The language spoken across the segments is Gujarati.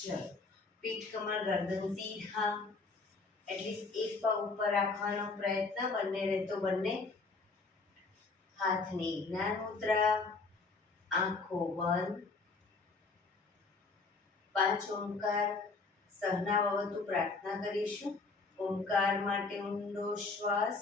ચલો, પીઠ કમર ગરદન સીધા, એટલીસ્ટ એક પગ ઉપર રાખવાનો પ્રયત્ન, બંને રહેતો બંને હાથની જ્ઞાન મુદ્રા, આંખો બંધ. 5 ઓમકાર સહના ભવતુ પ્રાર્થના કરીશું. ઓમકાર માટે ઊંડો શ્વાસ.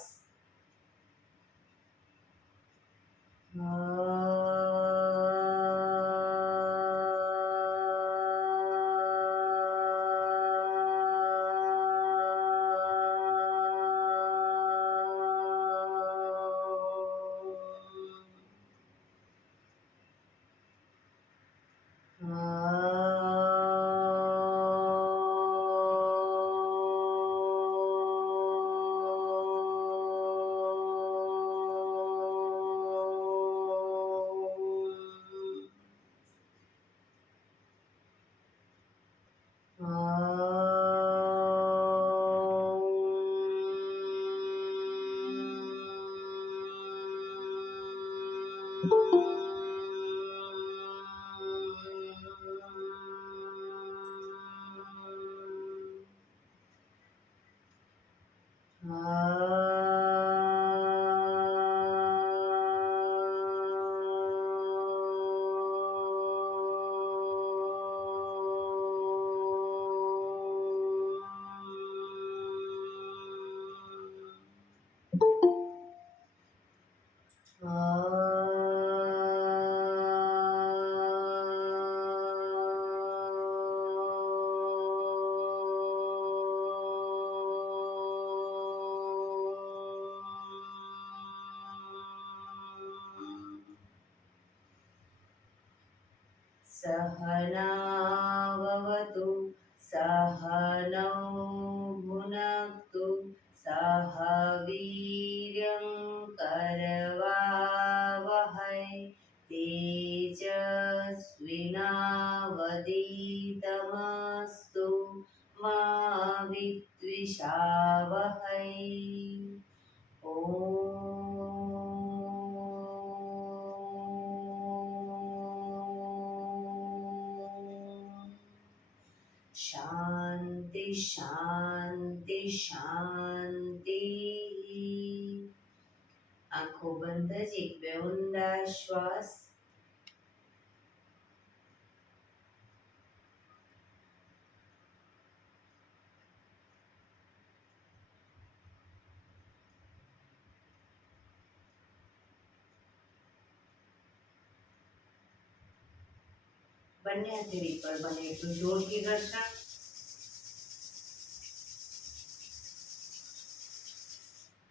સહનાવવતુ સહનૌ ભુનક્તુ સહ વીર્યં કરવાવહૈ તેજસ્વિનાવધીતમસ્તુ મા વિદ્વિષાવહૈ. શાંતિ શાંતિ શાંતિ. આંખો બંધ જ એક બે ઊંડા શ્વાસ. બંને હથેળી પર બને એટલું જોરથી ઘર્ષણ.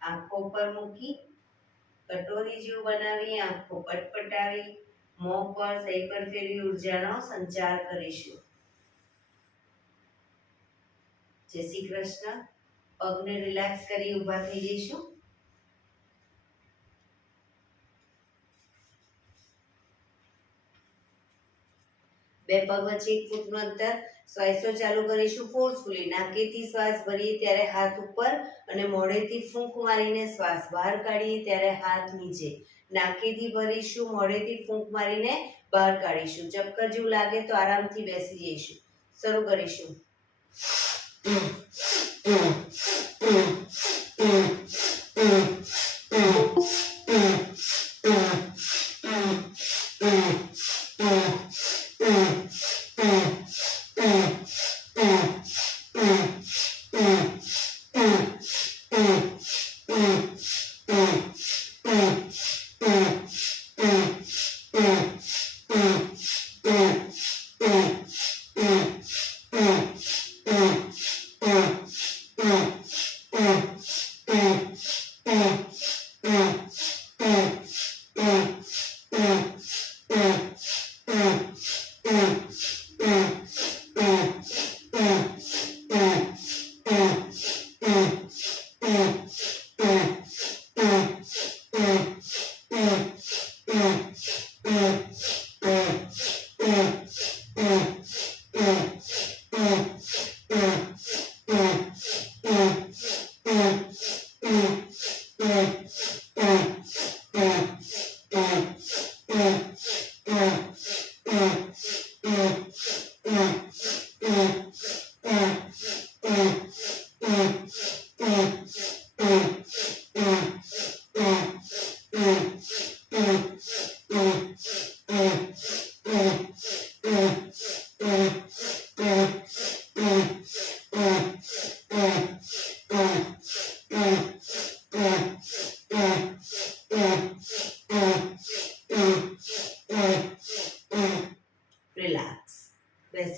આંખો પર મૂકી કટોરી જેવું બનાવી આંખો પટપટાવી મોં પર સહી પર ફેરવી ઉર્જાનો સંચાર કરીશું. જય શ્રી કૃષ્ણ. પગને રિલેક્સ કરી ઊભા થઈ જઈશું. બે પગ વચ્ચે 1 ફૂટનું અંતર. શ્વાસો ચાલુ કરીશું ફોર્સફુલી. નાકેથી શ્વાસ ભરીએ ત્યારે હાથ ઉપર અને મોઢેથી ફૂંક મારીને શ્વાસ બહાર કાઢીએ ત્યારે હાથ નીચે. નાકેથી ભરીશું, મોઢેથી ફૂંક મારીને બહાર કાઢીશું. ચક્કર જેવું લાગે તો આરામથી બેસી જઈશું. શરૂ કરીશું.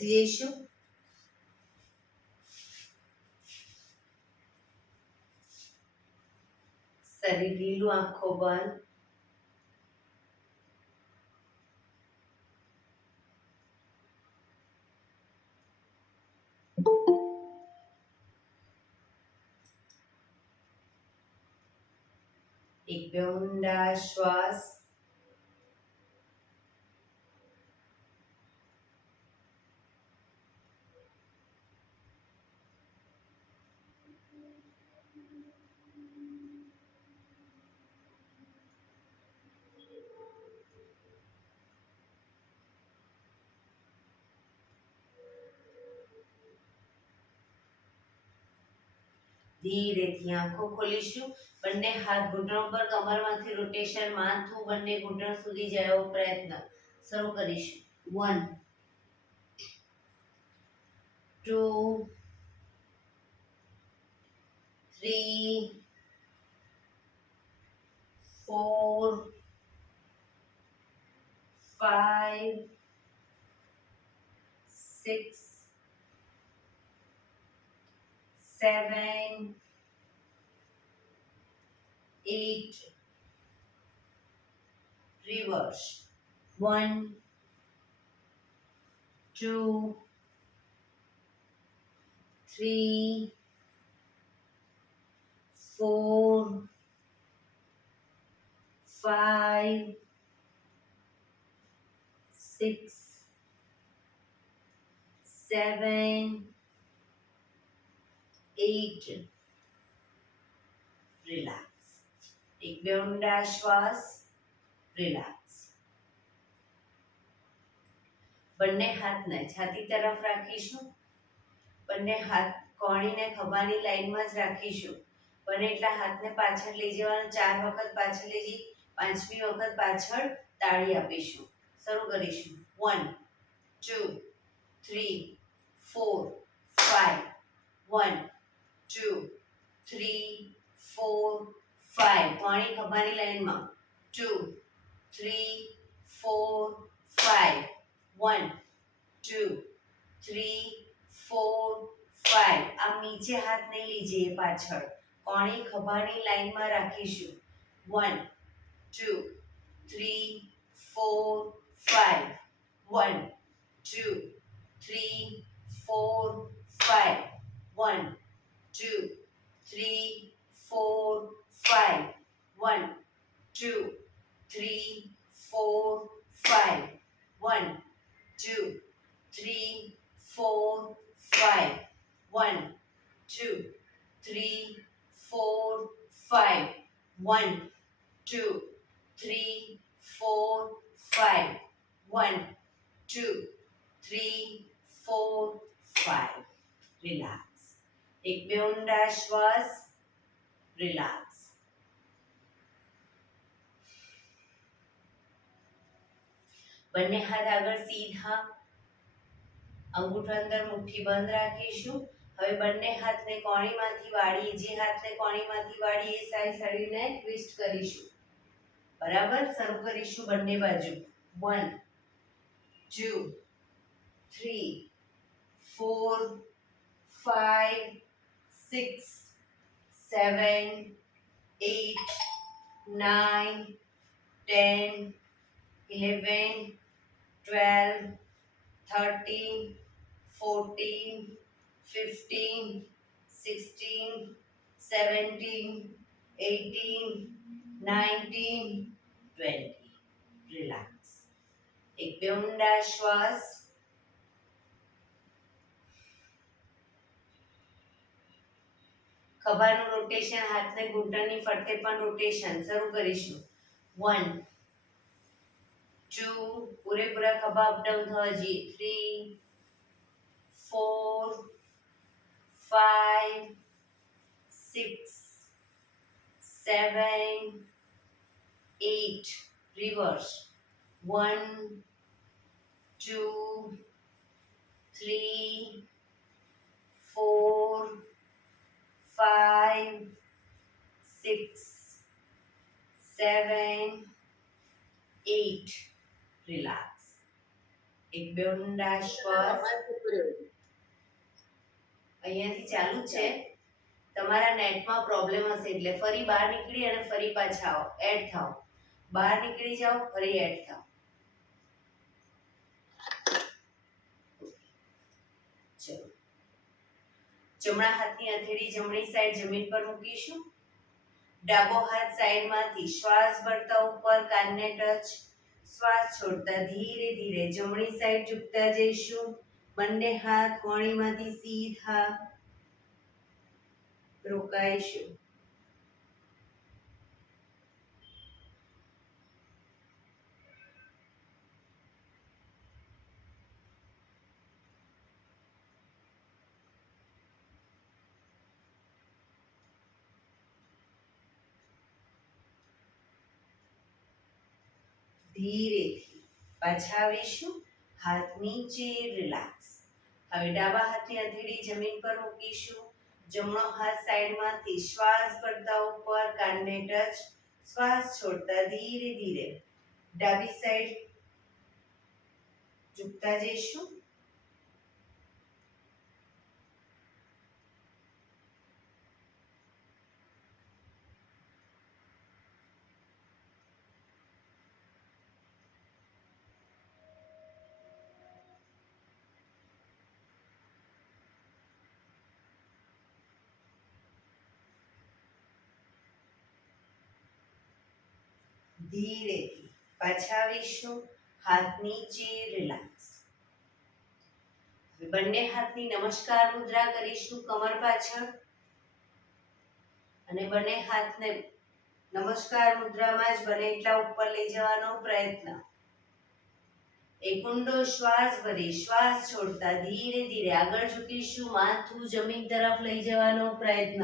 બેસી જઈશું. શરીર ઢીલું, આંખો બંધ. એક બે ઊંડા શ્વાસ. ધીરેથી આંખો ખોલીશું. બંને હાથ ઘૂંટણો પર, કમરમાંથી રોટેશન, માથું બંને ઘૂંટણ સુધી જાય એવો પ્રયત્ન. શરૂ કરીશું. 1 2 3 4 5 6 7 8 reverse. 1 2 3 4 5 6 7 8 રિલેક્સ. એક બે ઊંડા શ્વાસ. રિલેક્સ. બંને હાથને છાતી તરફ રાખીશું. બંને હાથ કોણીને ખભાની લાઈનમાં જ રાખીશું. બને એટલા હાથને પાછળ લઈ જવાના. 4 વખત પાછળ લઈ જઈ 5મી વખત પાછળ તાળી આપીશું. શરૂ કરીશું. 1 2 3 4 5 1 2 3 4 5 કોણી ખભાની લાઈનમાં. 2 3 4 5 1 2 3 4 5. આમ નીચે હાથ નહીં લઈ જઈએ, પાછળ કોણી ખભાની લાઈનમાં રાખીશું. 1 2 3 4 5 1 2 3 4 5 1 2 3 4 5 1 2 3 4 5 1 2 3 4 5 1 2 3 4 5 1 2 3 4 5 1 2 3 4 5. રિલેક્સ. એક બે ઊંડા શ્વાસ. રિલેક્સ. બંને હાથ આગળ સીધા, અંગૂઠો અંદર, મુઠ્ઠી બંધ રાખીશું. હવે બંને હાથને કોણીમાંથી વાળીએ. જે હાથને કોણીમાંથી વાળીએ એ સાઈડ શરીરને ટ્વિસ્ટ કરીશું. બરાબર. શરૂ કરીશું બંને બાજુ. 1 2 3 4 5 6 7 8 9 10 11 12 13 14 15 16 17 18 19 20. રિલેક્સ. એક બે ઊંડા શ્વાસ. ખભાનું રોટેશન, હાથને ઘૂંટણની ફરતે પણ રોટેશન. શરૂ કરીશું. 1 2 પૂરેપૂરા ખભા અપડાઉન થવા જોઈએ. 3 4 5 6 7 8 reverse. 1 2 3 4 5 6 7 8. Relax. એક બે ઊંડા શ્વાસ. અહીંયાથી ચાલુ જ છે. તમારા નેટમાં પ્રોબ્લેમ હશે એટલે ફરી બહાર નીકળી અને ફરી પાછા આવો, એડ થાઓ. બહાર નીકળી જાઓ, ફરી એડ થાઓ. ચલો. જમણા હાથની હથેળી જમણી સાઈડ જમીન પર મૂકીશું. ડાબો હાથ સાઈડમાંથી શ્વાસ ભરતા ઉપર કાનને ટચ. શ્વાસ છોડતા ધીરે ધીરે જમણી સાઈડ ઝૂકતા જઈશું. બંને હાથ કોણીમાંથી સીધા રોકાઈશું. ધીરેથી પાછા આવીશું. હાથ નીચે, રિલેક્સ. હવે ડાબા હાથની હથેળી જમીન પર મૂકીશું. જમણો હાથ સાઈડમાંથી શ્વાસ ભરતા ઉપર કાનને ટચ. શ્વાસ છોડતા ધીરે ધીરે ડાબી સાઈડ ઝૂકતા જઈશું. ધીરેથી પાછા આવીશું. હાથ નીચે, રિલેક્સ. બંને હાથની નમસ્કાર મુદ્રા કરીશું કમર પાછળ અને બંને હાથને નમસ્કાર મુદ્રામાં જ બને એટલા ઉપર લઈ જવાનો પ્રયત્ન. એક ઊંડો શ્વાસ ભરી શ્વાસ છોડતા ધીરે ધીરે આગળ ઝૂકીશું. માથું જમીન તરફ લઈ જવાનો પ્રયત્ન.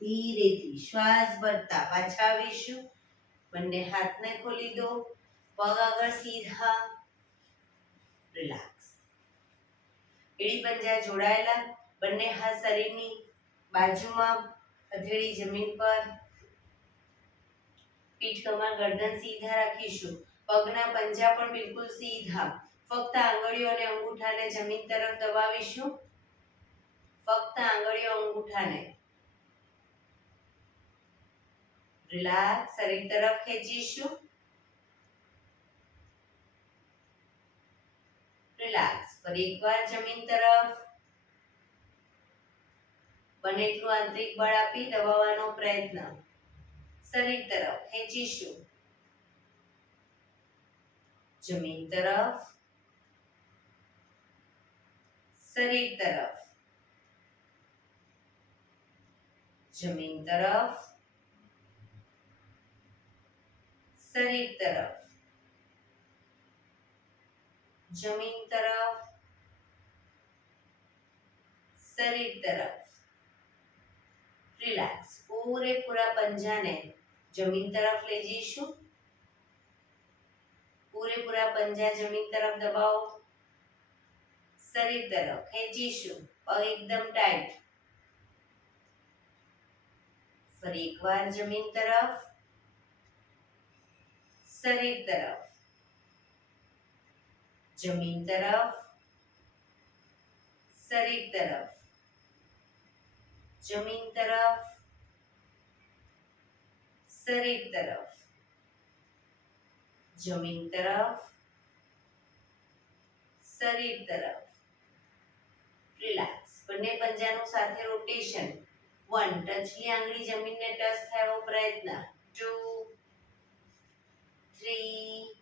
ધીરેથી શ્વાસ ભરતા પાછા આવીશું. બંને હાથને ખોલી દો. પગ આગળ સીધા, રિલેક્સ. એડી પંજા જોડાયેલા. બંને હાથ શરીરની બાજુમાં, હથેળી જમીન પર. પીઠ કમર ગરદન સીધા રાખીશું. પગના પંજા પણ બિલકુલ સીધા. ફક્ત આંગળીઓ અને અંગૂઠાને જમીન તરફ દબાવીશું. ફક્ત આંગળીઓ અંગૂઠાને. રિલેક્સ. શરીર તરફ ખેંચીશું. રિલેક્સ. ફરી એકવાર જમીન તરફ. બને એટલું આંતરિક બળ આપી દબાવવાનો પ્રયત્ન. શરીર તરફ ખેંચીશું. જમીન તરફ. શરીર તરફ. જમીન તરફ. શરીર તરફ. જમીન તરફ. શરીર તરફ. રિલેક્સ. પૂરેપૂરા પંજાને જમીન તરફ લઈ જઈશું. પૂરેપૂરા પંજા જમીન તરફ દબાવો. શરીર તરફ ખેંચીશું. પગ એકદમ ટાઈટ. ફરી એકવાર જમીન તરફ. શરીર તરફ. જમીન તરફ. શરીર તરફ. જમીન તરફ. શરીર તરફ. જમીન તરફ. શરીર તરફ. રિલેક્સ. બંને પંજાનું સાથે રોટેશન. 1 ટચની આંગળી જમીનને ટચ થાય એવો પ્રયત્ન. 2 3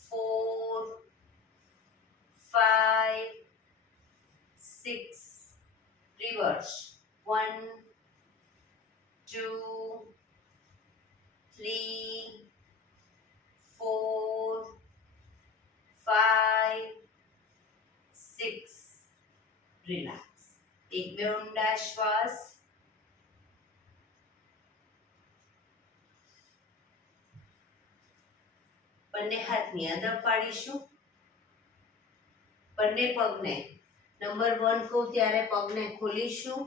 4 5 6 રિવર્સ. 1 2 3 4 5 6 રિલેક્સ. એક બે ઊંડા શ્વાસ. બંને હાથની અદબ પાડીશું. બંને પગને નંબર 1 કહું ત્યારે પગને ખોલીશું.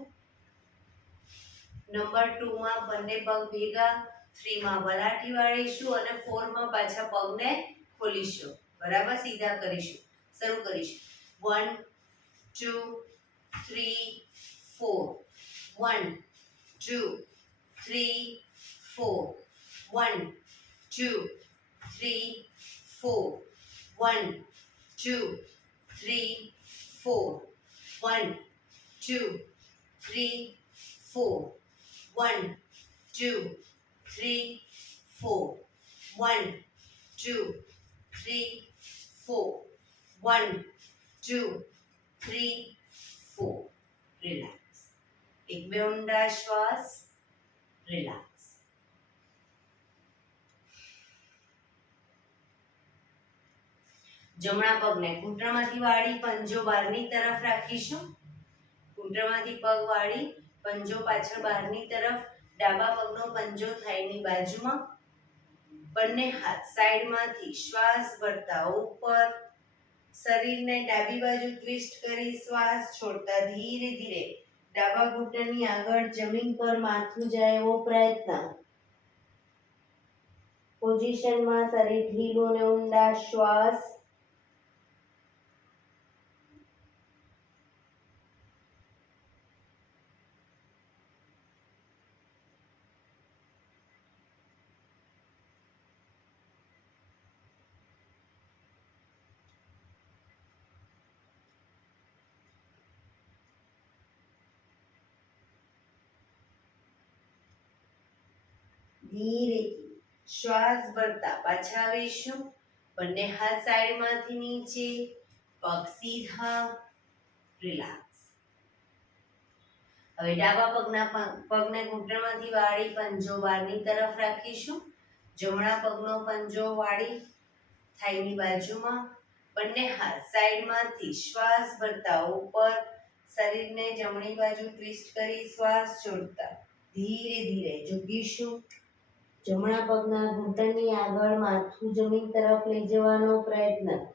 નંબર 2 માં બંને પગ ભેગા, 3 માં વલાટી વાળીશું અને 4 માં પાછા પગને ખોલીશું. બરાબર, સીધા કરીશું. શરૂ કરીશું. 1 2 3 4 1 2 3 4 1 2 3 4 1 2 3 4 1 2 3 4 1 2 3 4 1 2 3 4 1 2 3 4. રિલેક્સ. એક બે ઊંડા શ્વાસ. રિલેક્સ. જમણા પગને ઘૂંટણમાંથી વાળી પંજો બહારની તરફ રાખીશું. ઘૂંટણમાંથી પગ વાળી પંજો પાછળ બહારની તરફ. ડાબા પગનો પંજો થાઈની બાજુમાં. બંને હાથ સાઈડમાંથી શ્વાસ ભરતા ઉપર. શરીરને ડાબી બાજુ ટ્વિસ્ટ કરી શ્વાસ છોડતા ધીરે ધીરે ડાબા ઘૂંટણની આગળ જમીન પર માથું જાય એવો પ્રયત્ન. પોઝિશનમાં શરીર ઢીલું અને ઊંડા શ્વાસ. ધીરેથી શ્વાસ ભરતા પાછા આવીશું. બંને હાથ સાઈડમાંથી નીચે, પગ સીધા. રિલેક્સ. હવે ડાબા પગને ઘૂંટણમાંથી વાળી પંજો બહારની તરફ રાખીશું. જમણા પગનો પંજો વાળી થાઈની બાજુમાં. બંને હાથ સાઈડમાંથી શ્વાસ ભરતા ઉપર. શરીરને જમણી બાજુ ટ્વિસ્ટ કરી શ્વાસ છોડતા ધીરે ધીરે ઝૂકીશું. જમણા પગના ઘૂંટણની આગળ માથું જમીન તરફ લઈ જવાનો પ્રયત્ન.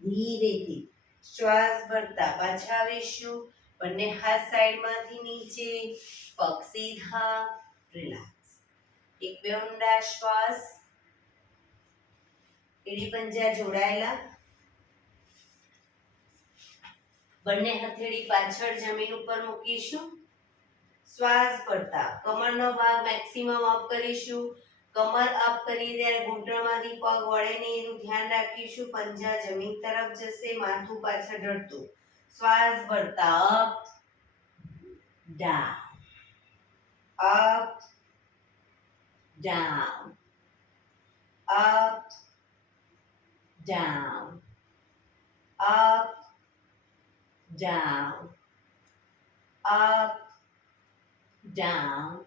ધીરેથી શ્વાસ ભરતા પાછા આવીશું. બંને હાથ સાઈડમાંથી નીચે, પગ સીધા. રિલેક્સ. એક બે ઊંડા શ્વાસ. એડી પંજા જોડાયેલા. બંને હથેળી પાછળ જમીન ઉપર મૂકીશું. શ્વાસ ભરતા કમરનો ભાગ મેક્સિમમ અપ કરીશું. કમર અપ કરી ત્યારે ઘૂંટણમાંથી પગ વળે નહીં એનું ધ્યાન રાખીશું. પંજા જમીન તરફ જશે, માથું પાછળ ઢળતું. શ્વાસ ભરતા up down, up down, up down, up down, up down.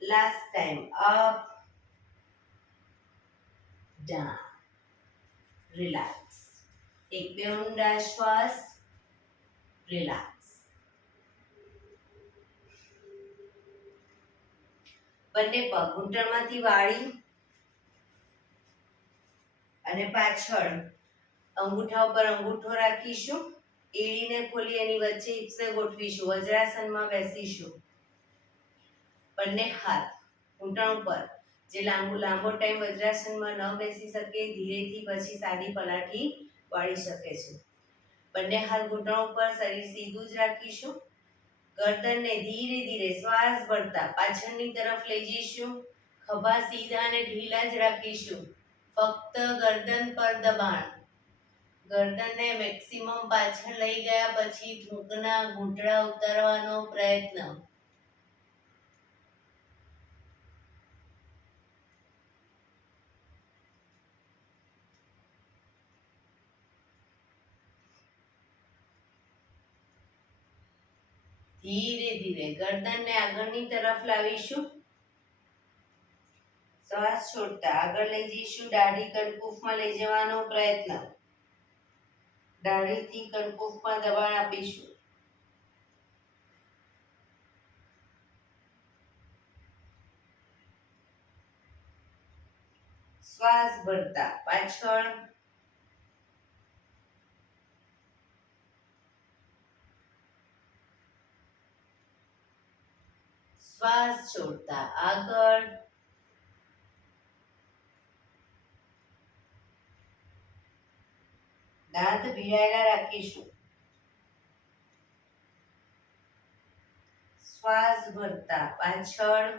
Last time. Up down. Relax. એક બે ઊંડા શ્વાસ. રિલેક્સ. બંને પગ ઘૂંટણમાંથી વાળી અને પાછળ અંગૂઠા ઉપર અંગૂઠો રાખીશું. એડીને ખોલી એની વચ્ચે હિપ્સે ગોઠવીશું. વજ્રાસનમાં બેસીશું. બંને હાથ ઘૂંટણ ઉપર. જે લાંબો ટાઈમ વજ્રાસનમાં ન બેસી શકે ધીરેથી પછી સાદી પલાઠી વાળી શકે છે. બંને હાથ ઘૂંટણ ઉપર, શરીર સીધું જ રાખીશું. ગરદનને ધીરે ધીરે શ્વાસ ભરતા પાછળની તરફ લઈ જઈશું. ખભા સીધા અને ઢીલા જ રાખીશું. ફક્ત ગરદન પર દબાણ. ગરદનને મેક્સિમમ પાછળ લઈ ગયા પછી થૂંકના ઘૂંટડા ઉતારવાનો પ્રયત્ન. ધીરે ધીરે ગરદનને આગળની તરફ લાવીશું. શ્વાસ છોડતા આગળ લઈ જઈશું. દાઢી કણકુફમાં લઈ જવાનો પ્રયત્ન. દાઢીથી કણકુફમાં દબાણ આપીશું. શ્વાસ ભરતા પાછળ. શ્વાસ છોડતા આગળ. દાંત ભીડાયેલા રાખીશું. શ્વાસ ભરતા પાછળ.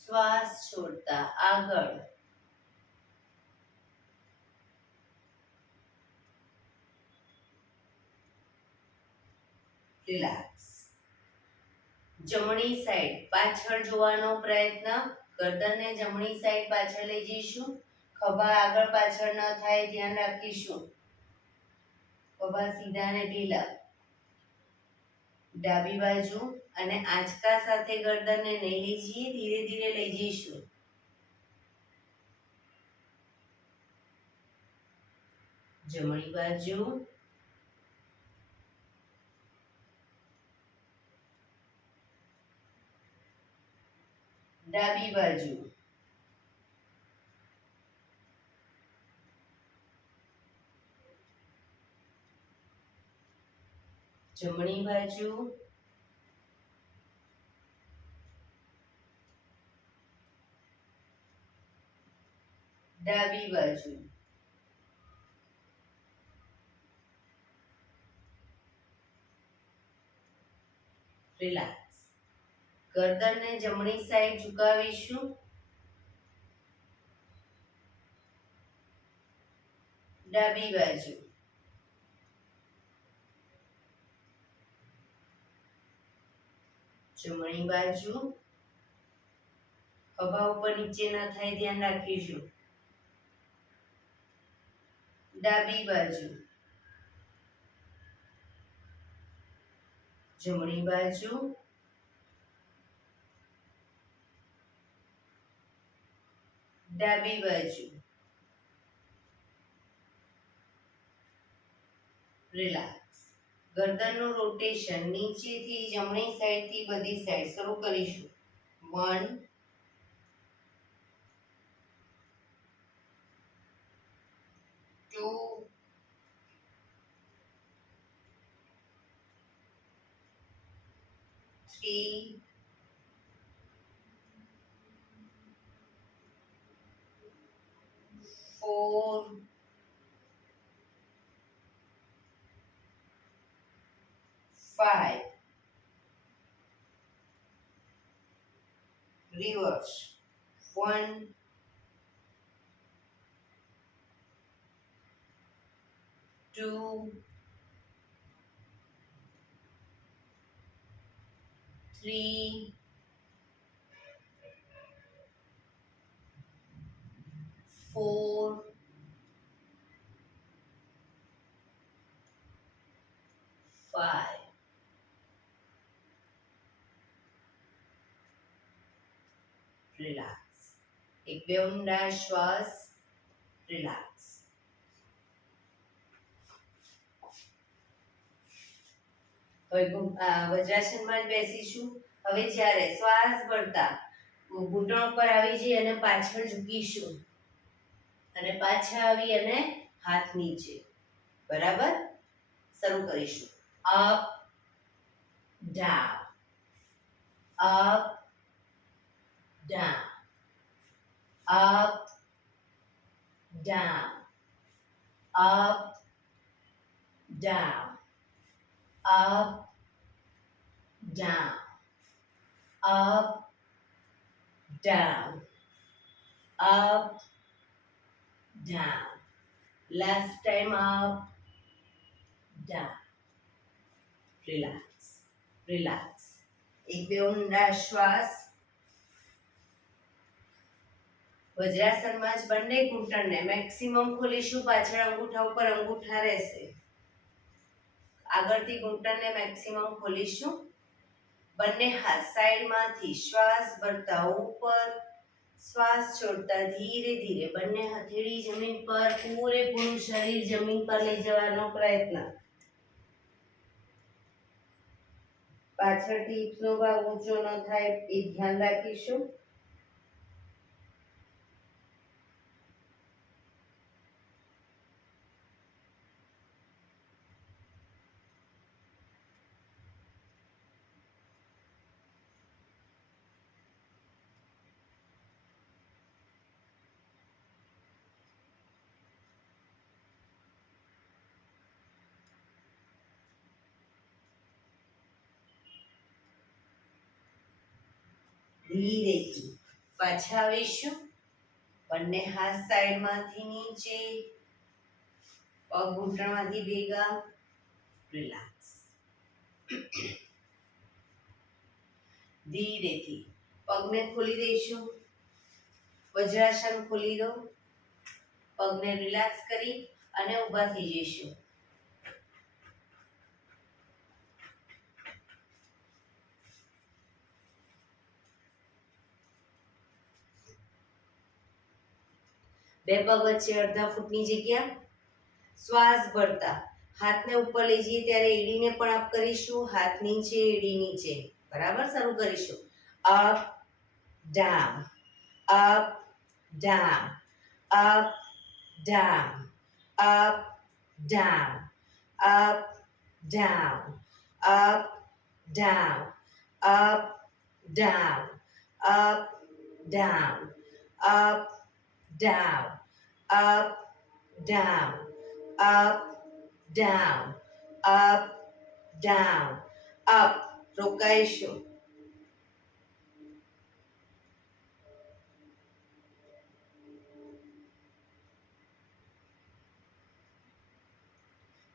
શ્વાસ છોડતા આગળ. રિલેક્સ. જમણી સાઈડ પાછળ જોવાનો પ્રયત્ન. ગરદનને જમણી સાઈડ પાછળ લઈ જઈશું. ખભા આગળ પાછળ ન થાય ધ્યાન રાખીશું. ખભા સીધા અને ઢીલા. ડાબી બાજુ અને આંચકા સાથે ગરદનને નહીં લઈ જઈએ, ધીરે ધીરે લઈ જઈશું. જમણી બાજુ. ડાબી બાજુ. જમણી બાજુ. ડાબી બાજુ. રિલેક્સ. ગરદનને જમણી સાઈડ ઝુકાવીશું. ડાબી બાજુ. જમણી બાજુ. ખભા ઉપર નીચે ન થાય ધ્યાન રાખીશું. ડાબી બાજુ. જમણી બાજુ. ડાબી બાજુ. રિલેક્સ. ગરદનનું રોટેશન નીચેથી જમણી સાઈડથી બધી સાઈડ શરૂ કરીશું. 1 2 3 4 5 reverse 1 2 3 4 5 રિલેક્સ. એક બે ઊંડા શ્વાસ. રિલેક્સ. હવે વજ્રાસનમાં જ બેસીશું. હવે જ્યારે શ્વાસ ભરતા ઘૂંટણ પર આવી જઈ અને પાછળ ઝૂકીશું અને પાછા આવી અને હાથ નીચે. બરાબર. શરૂ કરીશું. Up down, up down, up, down, up, down, up, down, up, down, up, down. Last time up, down. Relax, relax. એક બે ઊંડા શ્વાસ. વજ્રાસનમાં જ બંને ઘૂંટણને મેક્સિમમ ખોલીશું, પાછળ અંગૂઠા ઉપર અંગૂઠા રહેશે, આગળથી ઘૂંટણને મેક્સિમમ ખોલીશું, બંને હાથ સાઈડમાંથી શ્વાસ ભરતા ઉપર, શ્વાસ છોડતા ધીરે ધીરે બંને હથેળી જમીન પર, પૂરેપૂરું શરીર જમીન પર લઈ જવાનો પ્રયત્ન, પાછળથી હિપનો ભાગ ઊંચો ન થાય એ ધ્યાન રાખીશું. ધીરેથી પાછા આવીશું, બંને હાથ સાઈડમાંથી નીચે, પગ ઘૂંટણમાંથી ભેગા, રિલેક્સ. ધીરેથી પગને ખોલી દઈશું, વજ્રાસન ખોલી દો, પગને રિલેક્સ કરી અને ઊભા થઈ જઈશું. બે પગ વચ્ચે અડધા ફૂટની જગ્યા, શ્વાસ ભરતા હાથને ઉપર લઈ જઈએ ત્યારે એડીને પણ અપ કરીશું, હાથ નીચે એડી નીચે, બરાબર. શરૂ કરીશું. Up down, up down, up down, up down, up down, up down, up down, up down, up down, up, down, up, down, up, down, up. રોકાઈશું.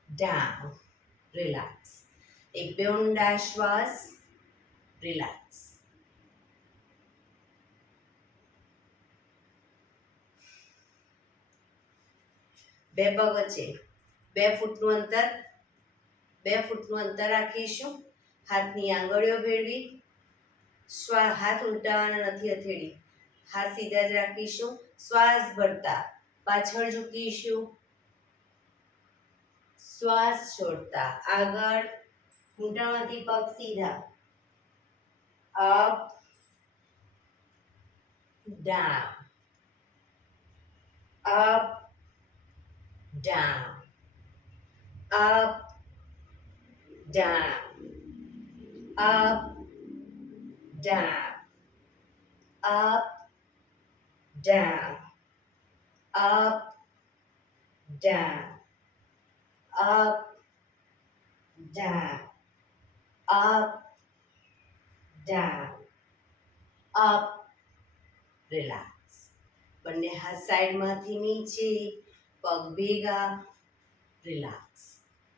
down, relax. એક બે ઊંડા શ્વાસ, relax. બે પગ વચ્ચે 2 ફૂટનું અંતર રાખીશું, હાથની આંગળીઓ ભેળવી, હાથ ઉલટાવાના નથી, હથેળી હાથ સીધા જ રાખીશું, શ્વાસ ભરતા પાછળ ઝૂકીશું, શ્વાસ છોડતા આગળ, ઘૂંટણમાંથી પગ સીધા, up down, up down, up, down, up, down, up, down, up, down, up, down, up, down, up. relax. બંને હાથ સાઈડમાંથી નીચે, પગ ભેગા, રિલેક્સ.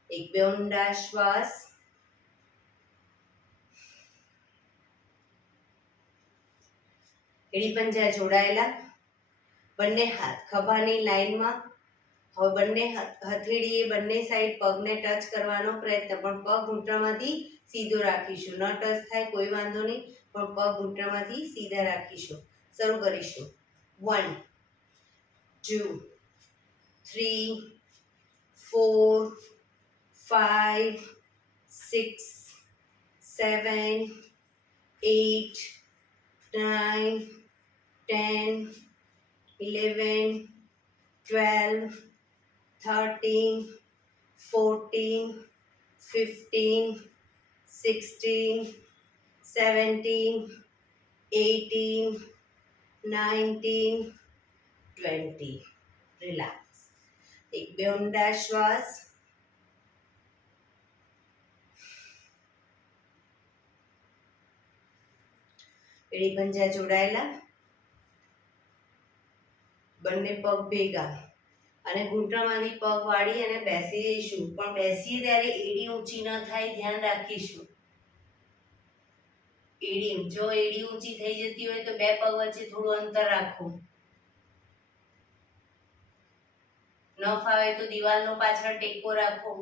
એક બે ઊંડા શ્વાસ, એડી પંજા જોડાયેલા, બંને હાથ ખભાની લાઈનમાં. હવે બંને હથેળીએ બંને સાઈડ પગને ટચ કરવાનો પ્રયત્ન, પણ પગ ઘૂંટણમાંથી સીધો રાખીશું, ન ટચ થાય કોઈ વાંધો નહીં, પણ પગ ઘૂંટણમાંથી સીધા રાખીશું. શરૂ કરીશું. 1 2 3 4 5 6 7 8 9 10 11 12 13 14 15 16 17 18 19 20. relax. એક બે ઊંડા શ્વાસ, એડી પંજા જોડાયેલા, બંને પગ ભેગા અને ઘૂંટણમાંથી પગ વાળી અને બેસી જઈશું, પણ બેસીએ ત્યારે એડી ઊંચી ન થાય, ધ્યાન રાખીશું. એડી ઊંચી થઈ જતી હોય તો બે પગ વચ્ચે થોડું અંતર રાખો. ન ફાવે તો દિવાલનો પાછળ ટેકો રાખો.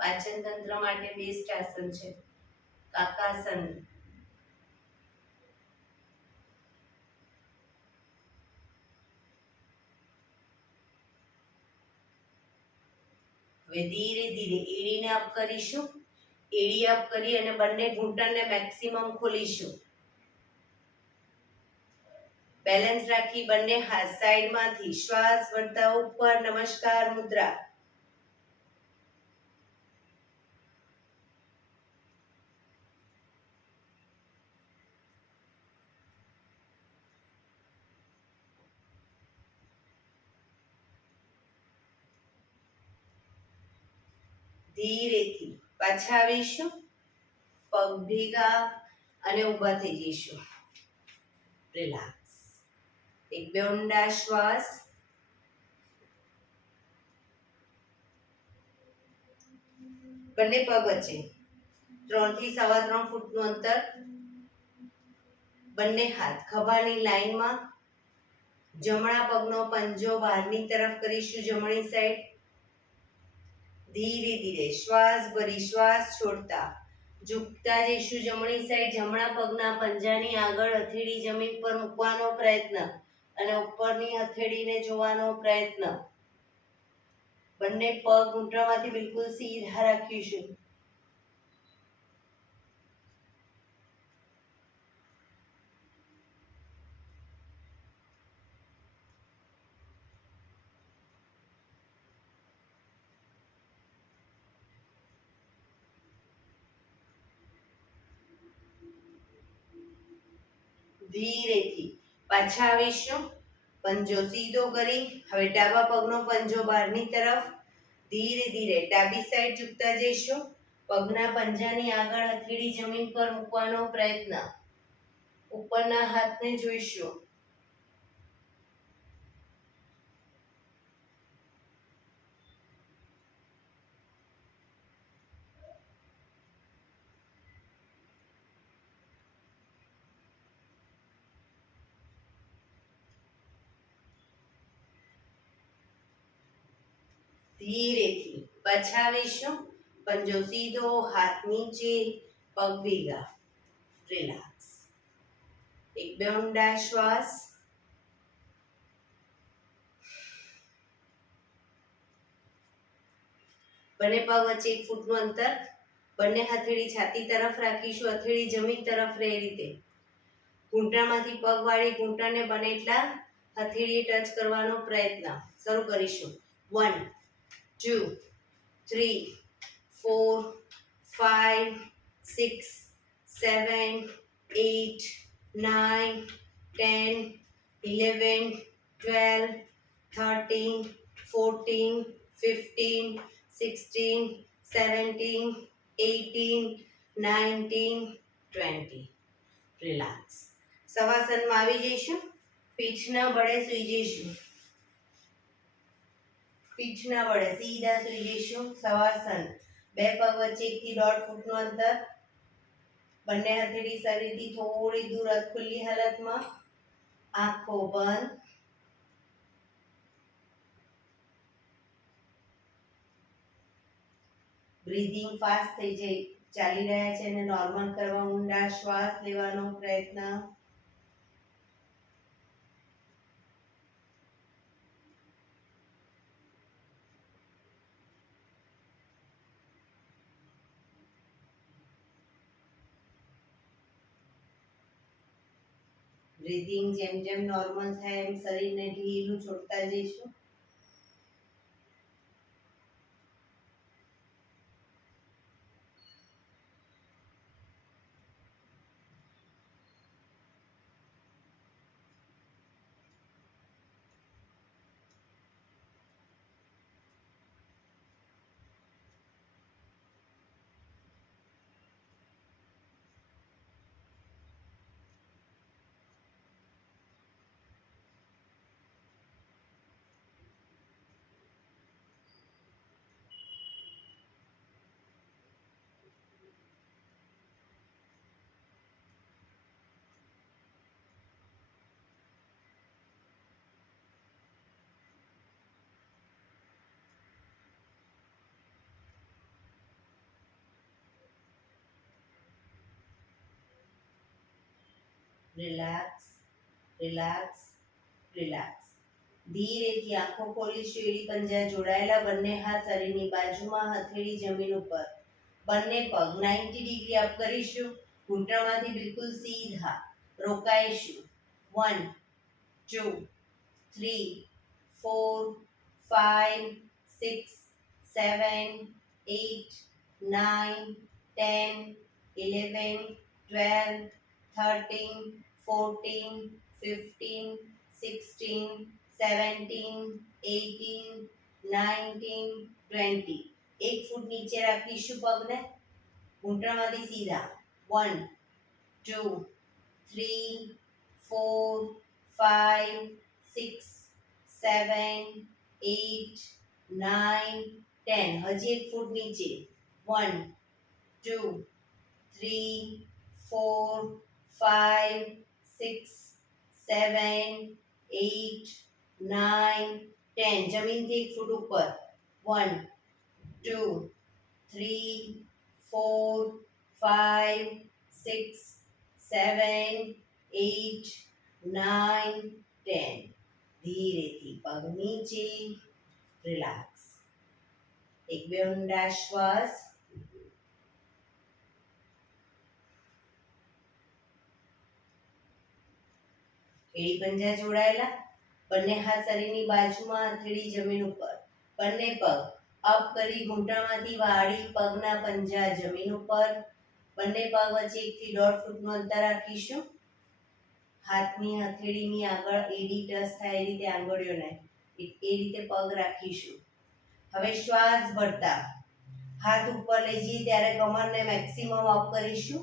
પાચન તંત્ર માટે બેસ્ટ આસન છે કાકાસન. હવે ધીરે ધીરે એડીને અપ કરીશું. એડી અપ કરી અને બંને ઘૂંટણને મેક્સિમમ ખોલીશું. બેલેન્સ રાખી બંને હાથ સાઈડમાંથી શ્વાસ વળતા ઉપર. નમસ્કાર મુદ્રા. ધીરેથી પાછા આવીશું. પગ ભેગા અને ઊભા થઈ જઈશું. રિલેક્સ. એક બે ઊંડા શ્વાસ. બંને પગ વચ્ચે 3 થી 3.25 ફૂટનું અંતર. બંને હાથ ખભાની લાઈનમાં. જમણા પગનો પંજો બહારની તરફ કરીશું જમણી સાઈડ. ધીરે ધીરે શ્વાસ ભરી શ્વાસ છોડતા ઝૂકતા જઈશું જમણી સાઈડ. જમણા પગના પંજાની આગળ હથેળી જમીન પર મૂકવાનો પ્રયત્ન અને ઉપરની હથેળીને જોવાનો પ્રયત્ન. બંને પગ ઘૂંટણમાંથી બિલકુલ સીધા રાખીશું. ધીરેથી પાછા આવીશું. પંજો સીધો કરી હવે ડાબા પગનો પંજો બહારની તરફ. ધીરે ધીરે ડાબી સાઈડ ઝૂકતા જઈશું. પગના પંજાની આગળ હથેળી જમીન પર મૂકવાનો પ્રયત્ન. ઉપરના હાથને જોઈશું. ધીરેથી પાછા આવીશું. પંજો સીધો, હાથ નીચે, પગ ભેગા. રિલેક્સ. એક બે ઊંડા શ્વાસ. બંને પગ વચ્ચે 1 ફૂટનું અંતર. બંને હથેળી છાતી તરફ રાખીશું. હથેળી જમીન તરફ રહે રીતે. ઘૂંટણમાંથી પગ વાળી ઘૂંટણને બને એટલા હથેળીએ ટચ કરવાનો પ્રયત્ન. શરૂ કરીશું. 1 2 3 4 5 6 7 8 9 10 11 12 13 14 15 16 17 18 19 20. રિલેક્સ. શવાસનમાં આવી જઈશું. પીઠના બળે સૂઈ જઈશું. પીઠના બળે સીધા સૂઈ જઈશું. શવાસન. બે પગ વચ્ચે 1 થી 1.5 ફૂટનું અંતર. બંને હથેળી શરીરથી થોડી દૂર ખુલ્લી હાલતમાં. આંખો બંધ. બ્રીધિંગ ફાસ્ટ થઈ જાય ચાલી રહ્યા છે અને નોર્મલ કરવા ઊંડા શ્વાસ લેવાનો પ્રયત્ન. બ્રીધિંગ જેમ જેમ નોર્મલ થાય એમ શરીરને ઢીલું છોડતા જઈશું. Relax, relax, relax. ધીરેથી આંખો ખોલીશું. એડી પંજા જોડાયેલા. બંને હાથ શરીરની બાજુમાં, હથેળી જમીન ઉપર. બંને પગ 90 ડિગ્રી અપ કરીશું. ઘૂંટણમાંથી બિલકુલ સીધા. રોકાઈશું. 1 2 3 4 5 6 7 8 9 10 11 12 13 14 15 16 17 18 19 20. એક ફૂટ નીચે રાખીશું પગને. ઘૂંટણમાંથી સીધા. 1 2 3 4 5 6 7 8 9 10. હજી એક ફૂટ નીચે. 1 2 3 4 5 6 7 8 9 10. જમીનથી એક ફૂટ ઉપર. 1 2 3 4 5 6 7 8 9 10. ધીરેથી પગ નીચે. રિલેક્સ. એક બે ઊંડા શ્વાસ. એડી પંજા જોડાયેલા. બંને હાથ શરીરની બાજુમાં, હથેળી જમીન ઉપર. બંને પગ અપ કરી ઘૂંટણમાંથી વાળી. પગના પંજા જમીન ઉપર. બંને પગ વચ્ચે 1 થી 1.5 ફૂટનું અંતર રાખીશું. હાથની હથેળીની આગળ એડી ટચ થાય એ રીતે આંગળીઓને એ રીતે પગ રાખીશું. હવે શ્વાસ ભરતા હાથ ઉપર લઈ જઈએ ત્યારે કમરને મેક્સિમમ અપ કરીશું.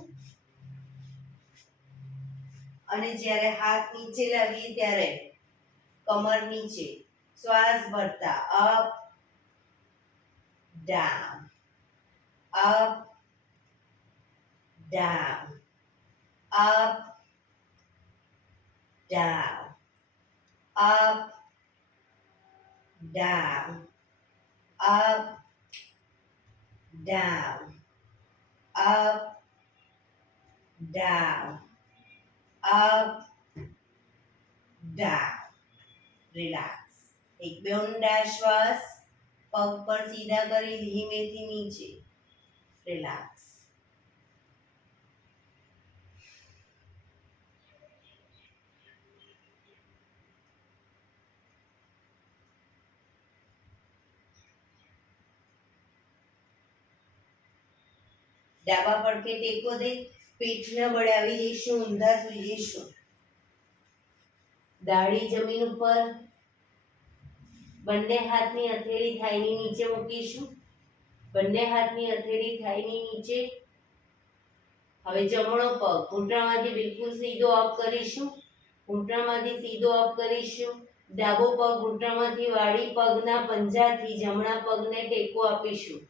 અને જ્યારે હાથ નીચે લાવીએ ત્યારે કમર નીચે. શ્વાસ ભરતા up down, up down, up down, up down, up down, up down, up down. Relax. એક બે ઊંડા શ્વાસ. પગ પર સીધા કરી ધીમેથી નીચે. રિલેક્સ. ડાબા પડખે ટેકો દે. પીઠના બળે આવી જઈશું. ઊંધા સૂઈ જઈશું. દાઢી જમીન ઉપર. બંને હાથની હથેળી થાઈની નીચે મૂકીશું. બંને હાથની હથેળી થાઈની નીચે. હવે જમણો પગ ઘૂંટણમાંથી બિલકુલ સીધો અપ કરીશું. ઘૂંટણમાંથી સીધો અપ કરીશું. ડાબો પગ ઘૂંટણમાંથી વાળી. પગના પંજાથી જમણા પગને ટેકો આપીશું.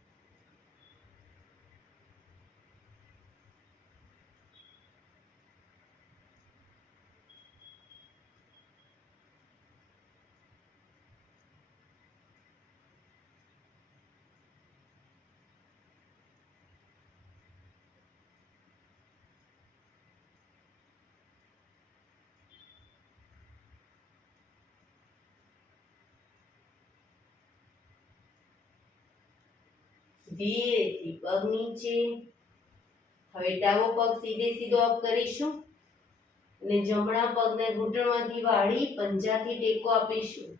ધીરેથી પગ નીચે. હવે ડાબો પગ સીધે સીધો અપ કરીશું અને જમણા પગને ઘૂંટણમાંથી વાળી પંજાથી ટેકો આપીશું.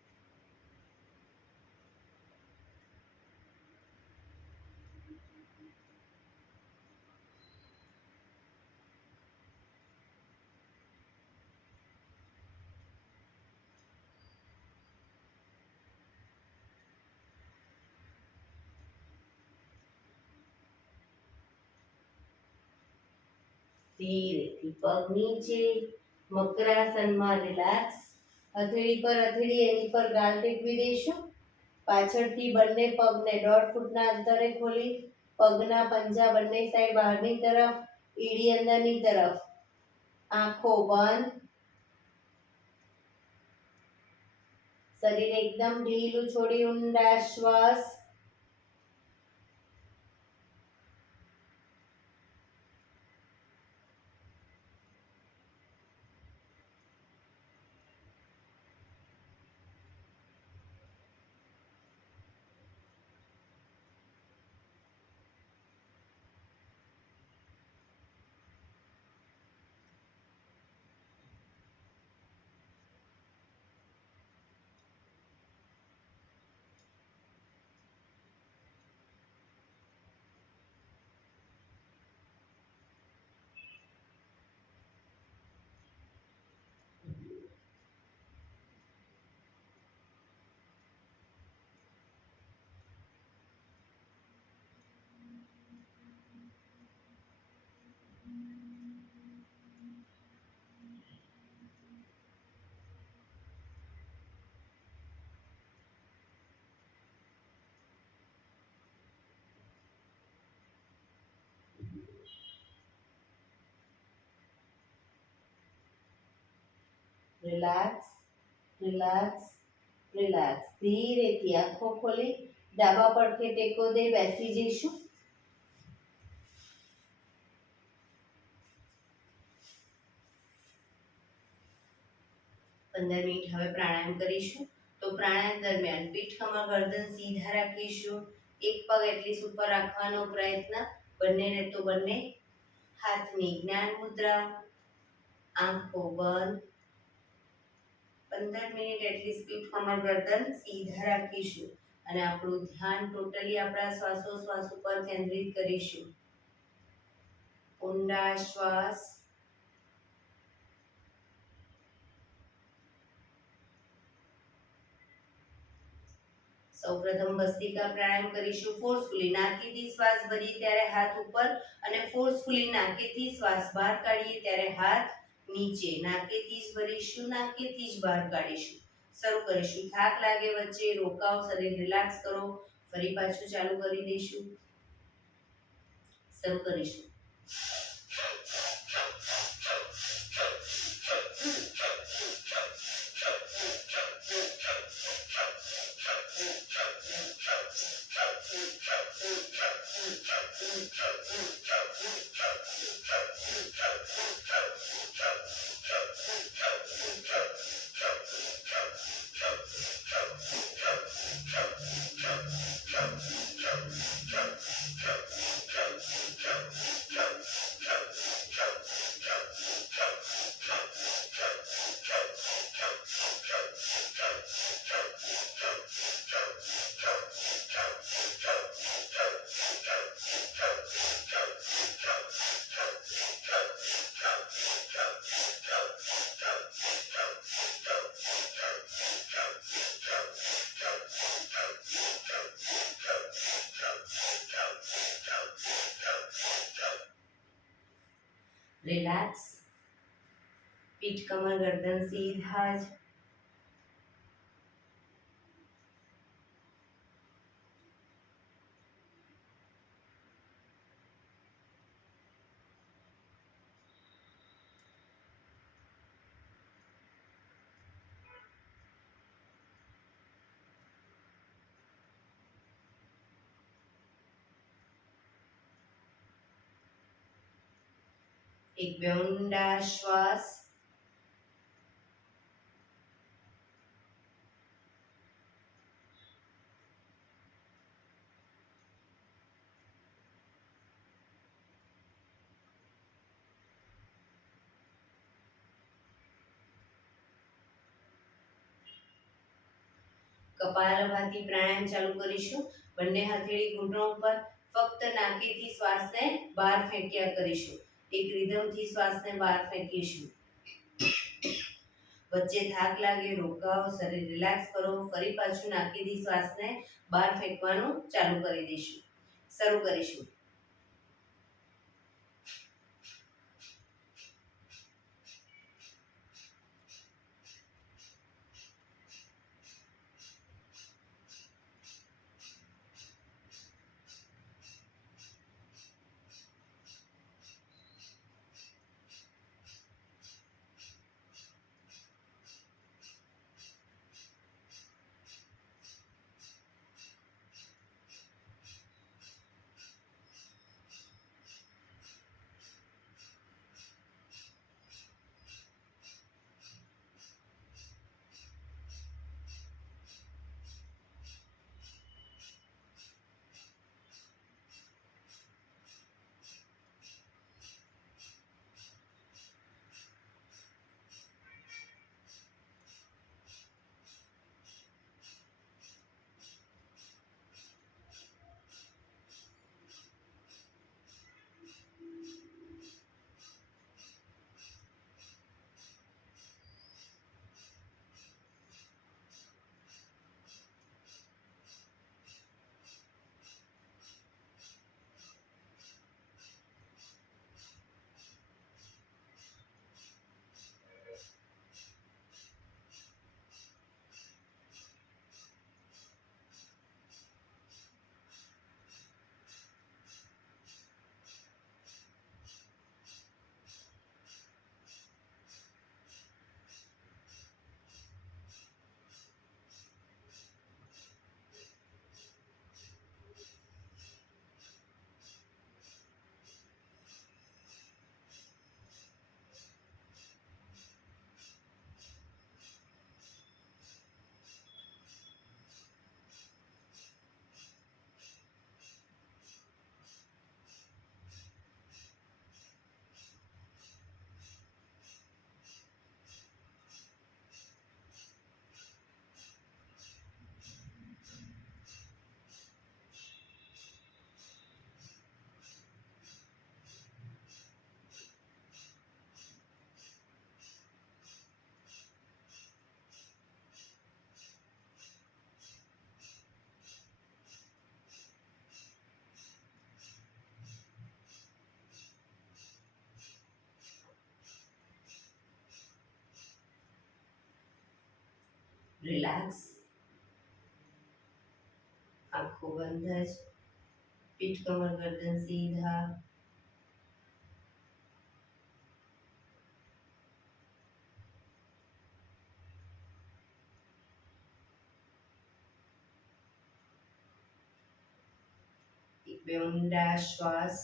ધીરેથી પગ નીચે. મકરાસનમાં રિલેક્સ. હથેળી પર હથેળી એની પર ગાલ ટેકવી દઈશું. પાછળથી બંને પગને 1.5 ફૂટના અંતરે ખોલી. પગના પંજા બંને સાઈડ બહારની તરફ. એડી અંદરની તરફ. આંખો બંધ. શરીર એકદમ ઢીલું છોડી ઊંડા શ્વાસ. Relax, relax, relax. ધીરેથી આંખો ખોલી ડાબા પડખે ટેકો દઈ બેસી જઈશું. 15 મિનિટ હવે પ્રાણાયામ કરીશું. તો પ્રાણાયામ દરમિયાન પીઠ, કમર, ગરદન સીધા રાખીશું. એક પગ એટલીસ્ટ ઉપર રાખવાનો પ્રયત્ન. બંનેને તો બંને હાથની જ્ઞાન મુદ્રા. આંખો બંધ. 15 મિનિટ એટલીસ્ટ પીઠ, કમર, ગરદન સીધા રાખીશું અને આપણું ધ્યાન ટોટલી આપણા શ્વાસોશ્વાસ ઉપર કેન્દ્રિત કરીશું. ઊંડા શ્વાસ. સૌપ્રથમ ભસ્ત્રિકા પ્રાણાયામ કરીશું. ફોર્સફુલી નાકેથી શ્વાસ ભરીએ ત્યારે હાથ ઉપર અને ફોર્સફુલી નાકેથી શ્વાસ બહાર કાઢીએ ત્યારે હાથ નીચે. નાકેથી જ ભરીશું, નાકેથી જ બહાર કાઢીશું. શરૂ કરીશું. થાક લાગે વચ્ચે રોકાઓ, શરીર રિલેક્સ કરો. ફરી પાછું ચાલુ કરી દઈશું. શરૂ કરીશું. રિલેક્સ. પીઠ, કમર, ગરદન સીધા જ. એક બે ઊંડા શ્વાસ. કપાલભાતિ પ્રાણાયામ ચાલુ કરીશું. બંને હથેળી ઘૂંટણ ઉપર. ફક્ત નાકેથી શ્વાસને બહાર ફેંક્યા કરીશું. એક રિધમથી શ્વાસને બહાર ફેંકીશું. વચ્ચે થાક લાગે રોકાઓ, શરીર રિલેક્સ કરો. ફરી પાછું નાકેથી શ્વાસને બહાર ફેંકવાનું ચાલુ કરી દઈશું. શરૂ કરીશું. રિલેક્સ. આંખો બંધ જ. પીઠ કમર ગરદન સીધા. એક બે ઊંડા શ્વાસ.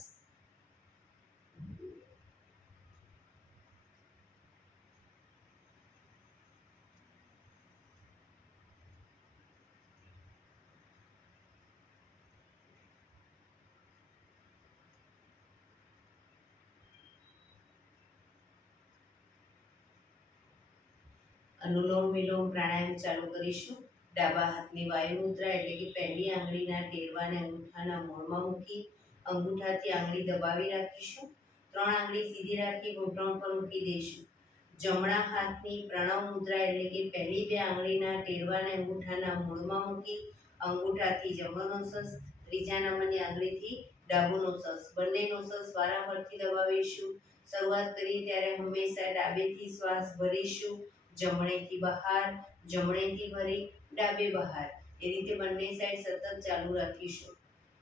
અનુલોમ વિલોમ પ્રાણાયામ ચાલુ કરીશું. ડાબા હાથની વાયુ મુદ્રા એટલે કે પહેલી આંગળીના ટેરવાને અંગૂઠાના મૂળમાં મૂકી અંગૂઠાથી આંગળી દબાવી રાખીશું. 3 આંગળી સીધી રાખી ઘૂંટણ પર મૂકી દઈશું. જમણા હાથની પ્રણવ મુદ્રા એટલે કે પહેલી 2 આંગળીના ટેરવાને અંગૂઠાના મૂળમાં મૂકી અંગૂઠાથી જમણો નોસસ, ત્રીજા નંબરની આંગળીથી ડાબુ નોસસ, બંને નોસસ વારાફરતી દબાવીશું. શરૂઆત કરીએ ત્યારે હંમેશા ડાબેથી શ્વાસ ભરીશું, જમણેથી બહાર, જમણેથી ભરી ડાબે બહાર. એ રીતે બંને સાઈડ સતત ચાલુ રાખીશું.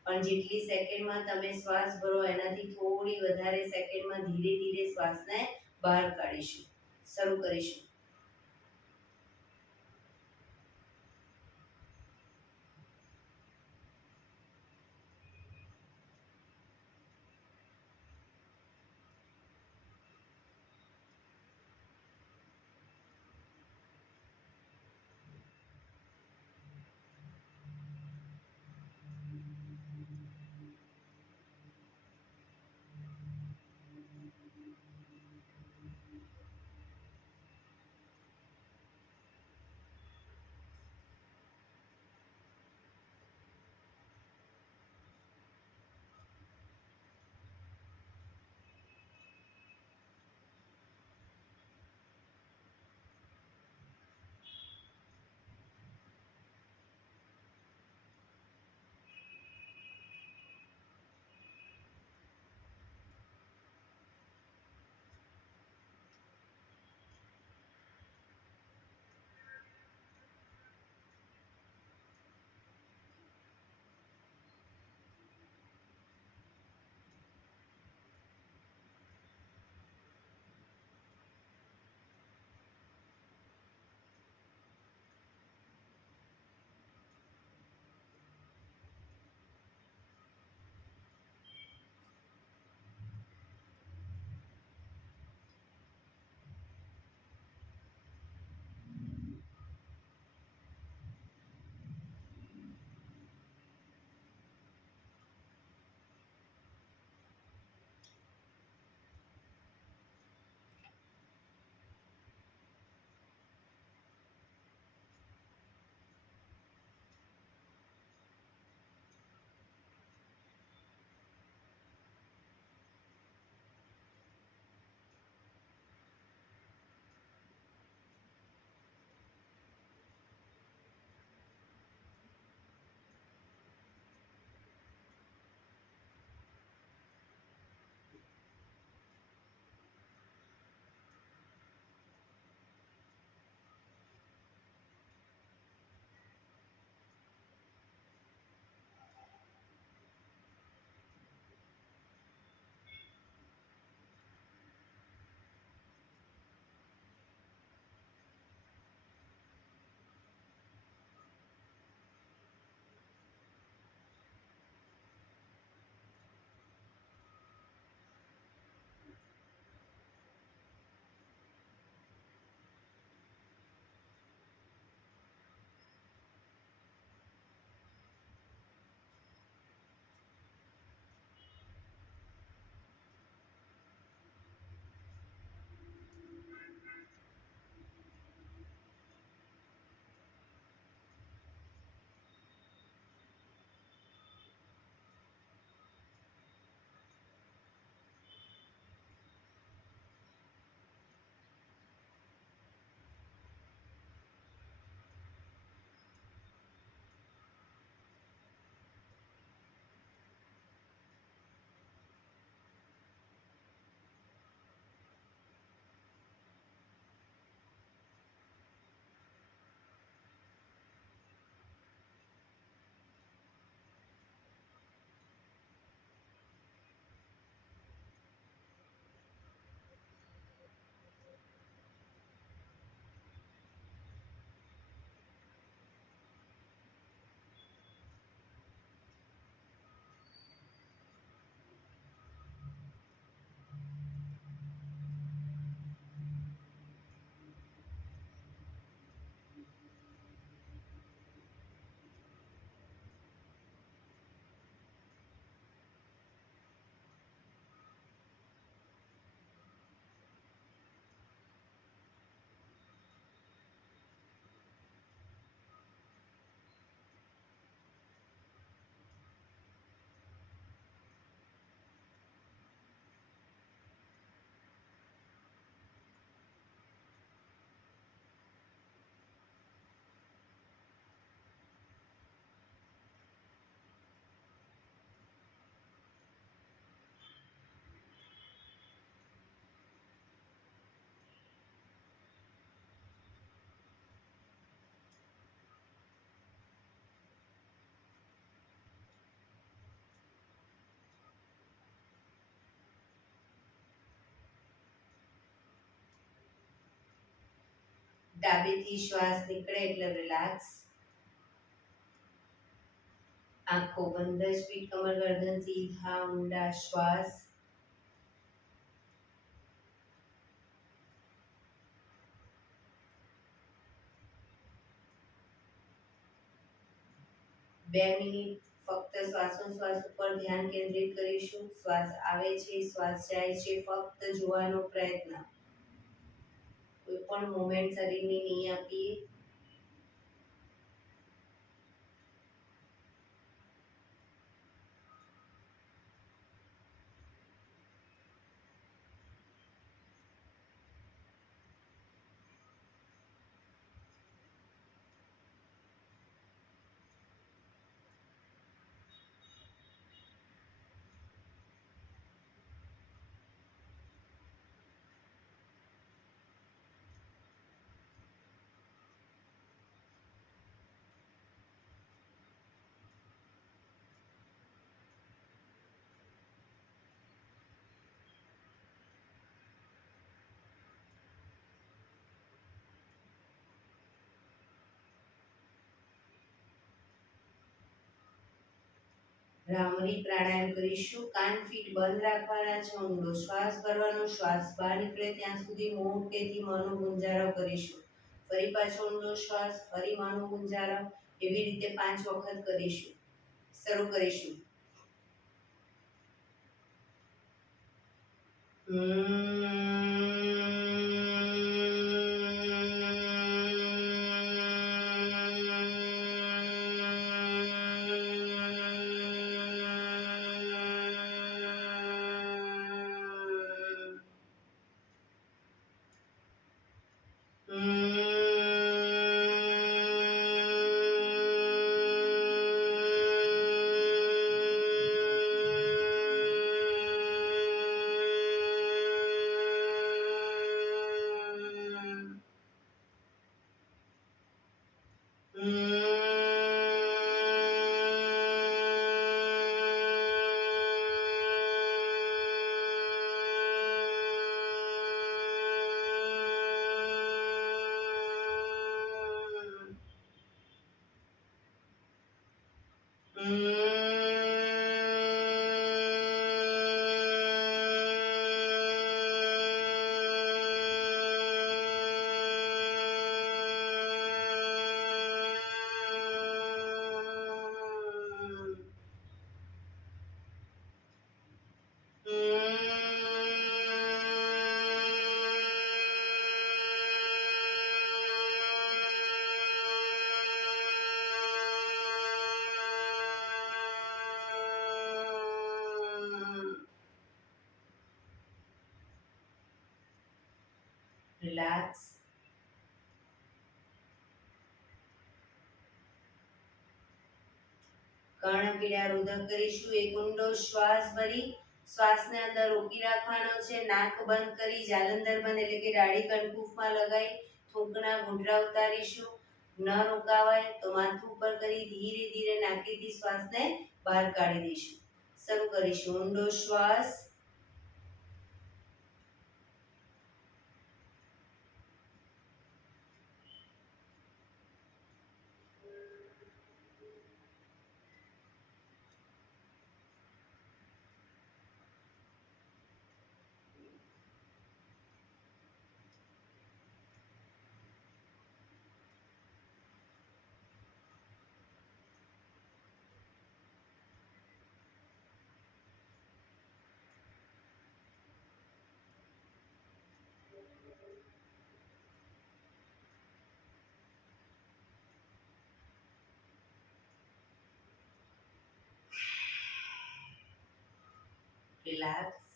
પણ જેટલી સેકન્ડમાં તમે શ્વાસ ભરો એનાથી થોડી વધારે સેકન્ડમાં ધીરે ધીરે શ્વાસને બહાર કાઢીશું. શરૂ કરીશું. ડાબેથી શ્વાસ નીકળે એટલે રિલેક્સ. આંખો બંધ જ, પીઠ કમર ગરદન સીધા ઊંડા શ્વાસ. બે મિનિટ ફક્ત શ્વાસોશ્વાસ ઉપર ધ્યાન કેન્દ્રિત કરીશું. શ્વાસ આવે છે, શ્વાસ જાય છે, ફક્ત જોવાનો પ્રયત્ન. કોઈ પણ મોમેન્ટ શરીરની નહીં આપીએ. ભ્રામરી પ્રાણાયામ કરીશું. કાન ફીટ બંધ રાખવાના છે. ઊંડો શ્વાસ ભરવાનો. શ્વાસ બહાર નીકળે ત્યાં સુધી મોટેથી મોંનો ગુંજારો કરીશું. ફરી પાછો ઊંડો શ્વાસ, ફરી મોંનો ગુંજારો. એવી રીતે 5 વખત કરીશું. શરૂ કરીશું. રિલેક્સ. કર્ણપીડા રુદક કરીશું. એક ઊંડો શ્વાસ ભરી શ્વાસને અંદર રોકી રાખવાનો છે. નાક બંધ કરી જાલંધર બંધ એટલે કે દાઢી કણકુફમાં લગાવી થૂંકના ઘૂંટડા ઉતારીશું. ન રોકાવાય તો માથું ઉપર કરી ધીરે ધીરે નાકેથી શ્વાસને બહાર કાઢી દઈશું. શરૂ કરીશું. ઊંડો શ્વાસ. રિલેક્સ.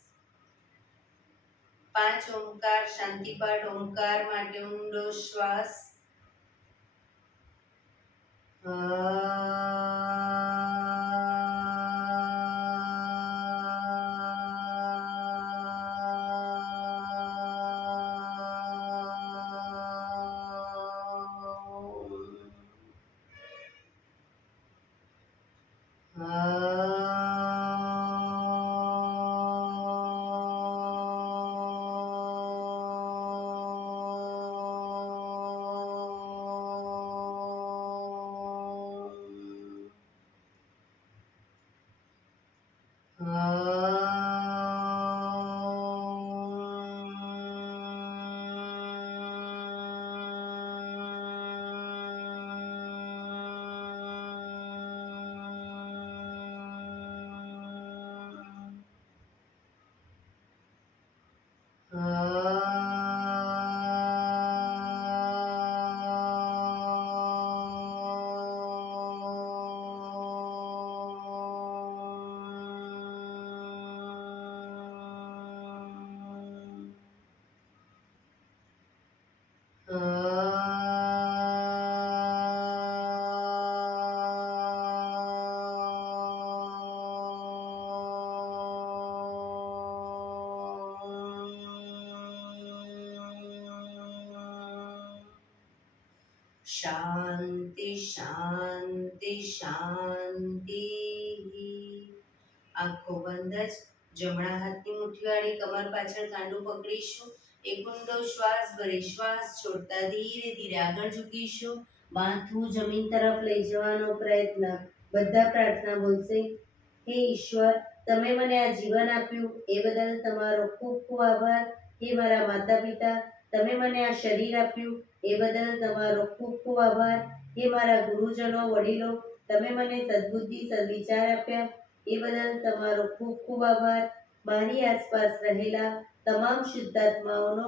5 ઓમકાર શાંતિપાઠ. ઓમકાર માટે ઊંડો શ્વાસ. શાંતિ શાંતિ શાંતિ. આંખો બંધ જ જમણા હાથની મુઠ્ઠીવાળી કમર પાછળ કાંડું પકડીશું. એક ઊંડો શ્વાસ ભરી શ્વાસ છોડતા ધીરે ધીરે આગળ ઝૂકીશું. માથું જમીન તરફ લઈ જવાનો પ્રયત્ન. બધા પ્રાર્થના બોલશે. હે ઈશ્વર, તમે મને આ જીવન આપ્યું એ બદલ તમારો ખૂબ ખૂબ આભાર. હે મારા માતા પિતા, તમે મને આ શરીર આપ્યું એ બદલ તમારો ખૂબ ખૂબ આભાર. હે મારા ગુરુજનો વડીલો, તમે મને સદ્બુદ્ધિ સદવિચાર આપ્યા એ બદલ તમારો ખૂબ ખૂબ આભાર. મારી આસપાસ રહેલા તમામ શુદ્ધાત્માઓનો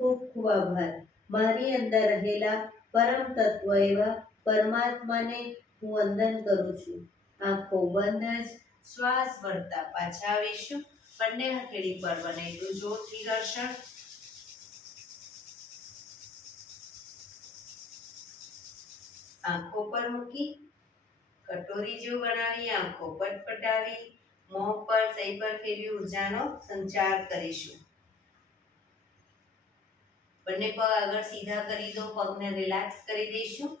ખૂબ ખૂબ આભાર. મારી અંદર રહેલા પરમ તત્વ એવા પરમાત્માને હું વંદન કરું છું. આંખો બંધ જ શ્વાસ ભરતા પાછા આવીશું. બંને હથેળી પર બને એટલું જોરથી ઘર્ષણ. આંખો પર મૂકી કટોરી જેવું બનાવી આંખો પટપટાવી મોં પર સહી પર ફેરવી ઉર્જાનો સંચાર કરીશું. બંને પગ આગળ સીધા કરી દો. પગને રિલેક્સ કરી દઈશું.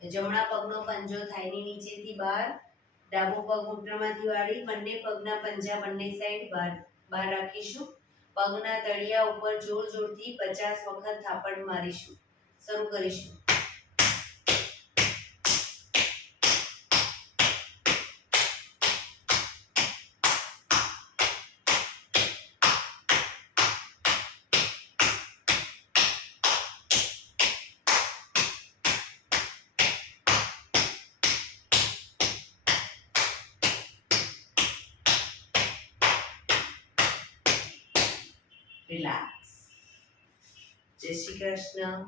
જમણા પગનો પંજો થાઈની નીચેથી બહાર, ડાબો પગ ઘૂંટણમાંથી વાળી, બંને પગના પંજા બંને સાઈડ બહાર રાખીશું. પગના તળિયા ઉપર જોર જોરથી 50 વખત થાપડ મારીશું. શરૂ કરીશું. રિલેક્સ. જય શ્રી કૃષ્ણ.